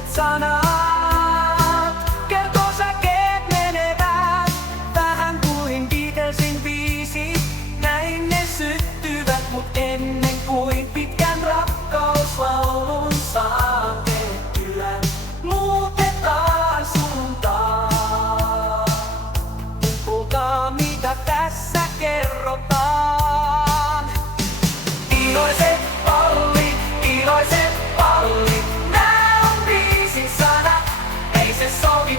Iloiset sanat kertoo säkeet menevät, vähän kuin Beatlesin biisi. Näin ne syttyvät, mut ennen kuin pitkän rakkauslaulun saa tehtyä, muutetaan suuntaa. Kuulkaa mitä tässä kerrotaan. Iloiset pallit, nää on biisin sanat, ei se sovi